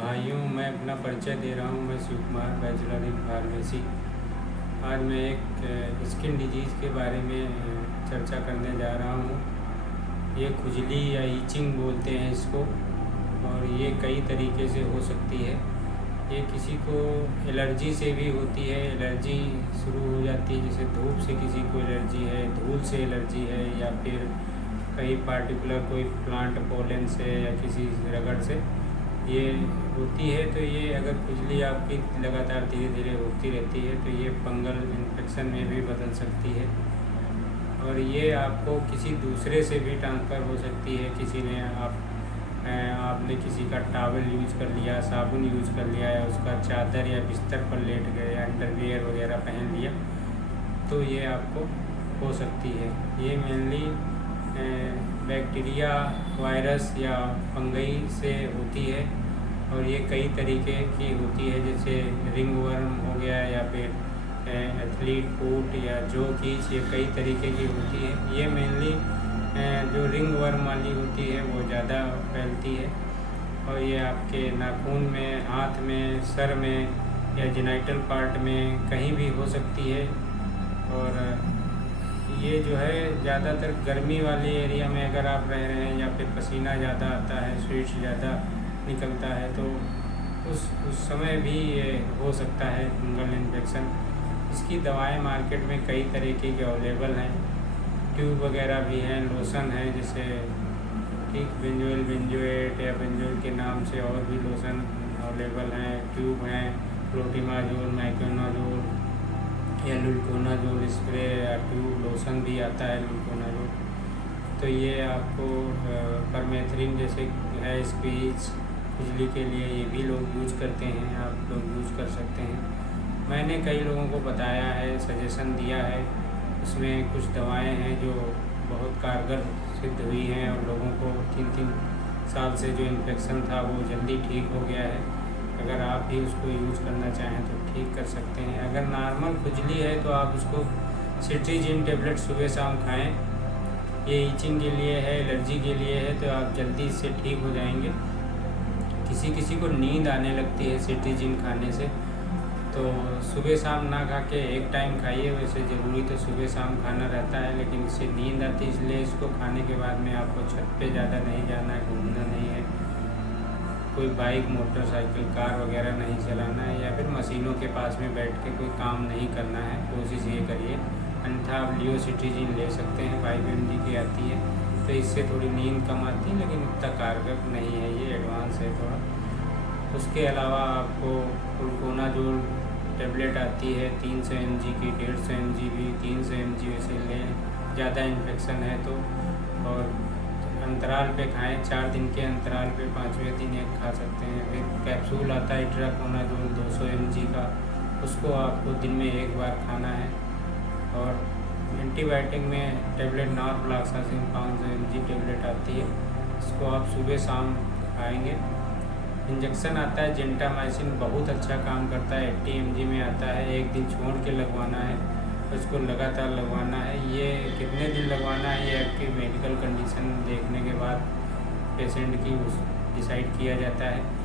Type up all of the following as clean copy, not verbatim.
भाइयों, मैं अपना परिचय दे रहा हूँ। मैं Shiv Kumar, bachelor in pharmacy. आज मैं एक स्किन डिजीज़ के बारे में चर्चा करने जा रहा हूँ। ये खुजली या ईचिंग बोलते हैं इसको, और ये कई तरीके से हो सकती है। ये किसी को एलर्जी से भी होती है। एलर्जी शुरू हो जाती है, जैसे धूप से किसी को एलर्जी है, धूल से एलर्जी है, या फिर कहीं पार्टिकुलर कोई प्लांट पोलन से या किसी रगड़ से ये होती है। तो ये अगर खुजली आपकी लगातार धीरे धीरे होती रहती है तो ये फंगल इन्फेक्शन में भी बदल सकती है, और ये आपको किसी दूसरे से भी ट्रांसफ़र हो सकती है। किसी ने आपने किसी का टॉवल यूज कर लिया, साबुन यूज कर लिया, या उसका चादर या बिस्तर पर लेट गए, या अंडरवियर वगैरह पहन लिया, तो ये आपको हो सकती है। ये मेनली बैक्टीरिया, वायरस या फंगई से होती है, और ये कई तरीके की होती है, जैसे रिंग वर्म हो गया, या फिर एथलीट फूट या जो कीच, ये कई तरीके की होती है। ये मेनली जो रिंग वर्म वाली होती है वो ज़्यादा फैलती है, और ये आपके नाखून में, हाथ में, सर में या जेनाइटल पार्ट में कहीं भी हो सकती है। और ये जो है ज़्यादातर गर्मी वाले एरिया में अगर आप रह रहे हैं, या फिर पसीना ज़्यादा आता है, स्वेट ज़्यादा निकलता है, तो उस समय भी ये हो सकता है फंगल इन्फेक्शन। इसकी दवाएं मार्केट में कई तरीके के अवेलेबल हैं। ट्यूब वगैरह भी हैं, लोशन है, जैसे ठीक बेंजोइल, बेंजोएट या बेंजोइल के नाम से और भी लोशन अवेलेबल हैं। ट्यूब हैं, क्लोटिमाजोल, माइक्रोनाजोल या लुल्कोनाजोल स्प्रे, या ट्यूब लोशन भी आता है लुल्कोनाजोल। तो ये आपको परमेथ्रिन जैसे है स्पीच खुजली के लिए, ये भी लोग यूज करते हैं, आप लोग यूज कर सकते हैं। मैंने कई लोगों को बताया है, सजेशन दिया है। उसमें कुछ दवाएं हैं जो बहुत कारगर सिद्ध हुई हैं, और लोगों को 3-3 साल से जो इन्फेक्शन था वो जल्दी ठीक हो गया है। अगर आप भी उसको यूज़ करना चाहें तो ठीक कर सकते हैं। अगर नॉर्मल खुजली है तो आप उसको सिट्रीजिन टेबलेट सुबह शाम खाएं। ये ईचिंग के लिए है, एलर्जी के लिए है, तो आप जल्दी इससे ठीक हो जाएंगे। किसी किसी को नींद आने लगती है सिट्रीजिन खाने से, तो सुबह शाम ना खा के एक टाइम खाइए। वैसे ज़रूरी तो सुबह शाम खाना रहता है, लेकिन इससे नींद आती है, इसलिए इसको खाने के बाद में आपको छत पे ज़्यादा नहीं जाना है, घूमना नहीं है, कोई बाइक, मोटरसाइकिल, कार वगैरह नहीं चलाना है, या फिर मशीनों के पास में बैठ के कोई काम नहीं करना है। कोशिश ये करिए। अन्यथा आप लियोसिट्रीजिन ले सकते हैं, 5 mg की आती है, तो इससे थोड़ी नींद कम आती है, लेकिन उतना कारगर नहीं है, ये एडवांस है थोड़ा। उसके अलावा आपको ग्लूकोनाजोल टेबलेट आती है 300 mg की, 150 mg भी, 300 mg वैसे लें ज़्यादा इन्फेक्शन है तो। और अंतराल पे खाएं, 4 दिन के अंतराल पे 5वें दिन एक खा सकते हैं। फिर कैप्सूल आता है इट्राकोनाजोल 200 mg का, उसको आपको दिन में एक बार खाना है। और एंटीबायोटिक में टेबलेट नॉरफ्लॉक्सासिन 500 mg टेबलेट आती है, इसको आप सुबह शाम खाएंगे। इंजेक्शन आता है जेंटामाइसिन, बहुत अच्छा काम करता है, 80 mg में आता है। एक दिन छोड़ के लगवाना है, उसको लगातार लगवाना है। ये कितने दिन लगवाना है ये आपकी मेडिकल कंडीशन देखने के बाद पेशेंट की डिसाइड किया जाता है।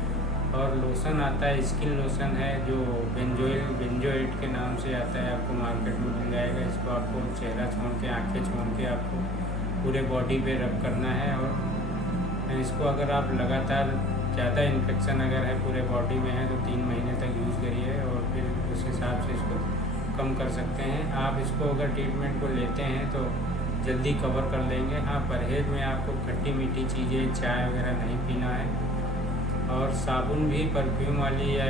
और लोशन आता है, स्किन लोशन है, जो बेंजोएट के नाम से आता है, आपको मार्केट में मिल जाएगा। इसको आपको चेहरा छोड़ के, आँखें छोड़ के आपको पूरे बॉडी पे रब करना है। और इसको अगर आप लगातार ज़्यादा इन्फेक्शन अगर है पूरे बॉडी में है तो 3 महीने तक यूज़ करिए, और फिर उस हिसाब से इसको कम कर सकते हैं। आप इसको अगर ट्रीटमेंट को लेते हैं तो जल्दी कवर कर लेंगे। हाँ, परहेज़ में आपको खट्टी मीठी चीज़ें, चाय वगैरह नहीं पीना है, और साबुन भी परफ्यूम वाली या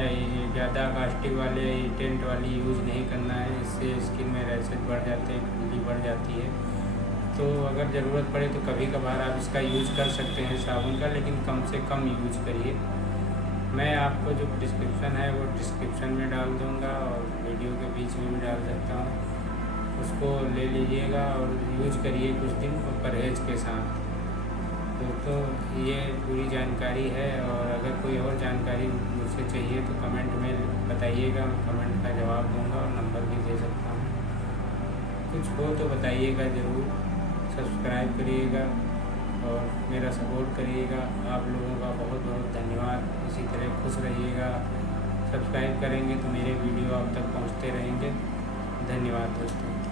ज़्यादा कास्टिक वाले, टेंट वाली यूज़ नहीं करना है। इससे स्किन में रैशेज बढ़ जाते हैं, खुजली बढ़ जाती है। तो अगर ज़रूरत पड़े तो कभी कभार आप इसका यूज़ कर सकते हैं साबुन का, लेकिन कम से कम यूज़ करिए। मैं आपको जो डिस्क्रिप्शन है वो डिस्क्रिप्शन में डाल दूँगा, और वीडियो के बीच में भी डाल सकता हूँ। उसको ले लीजिएगा और यूज़ करिए कुछ दिन, और परहेज़ के साथ। तो ये पूरी जानकारी है, और अगर कोई और जानकारी मुझसे चाहिए तो कमेंट में बताइएगा, मैं कमेंट का जवाब दूँगा, और नंबर भी दे सकता हूँ। कुछ हो तो बताइएगा ज़रूर। सब्सक्राइब करिएगा और मेरा सपोर्ट करिएगा। आप लोगों का बहुत बहुत धन्यवाद। इसी तरह खुश रहिएगा। सब्सक्राइब करेंगे तो मेरे वीडियो आप तक पहुंचते रहेंगे। धन्यवाद दोस्तों।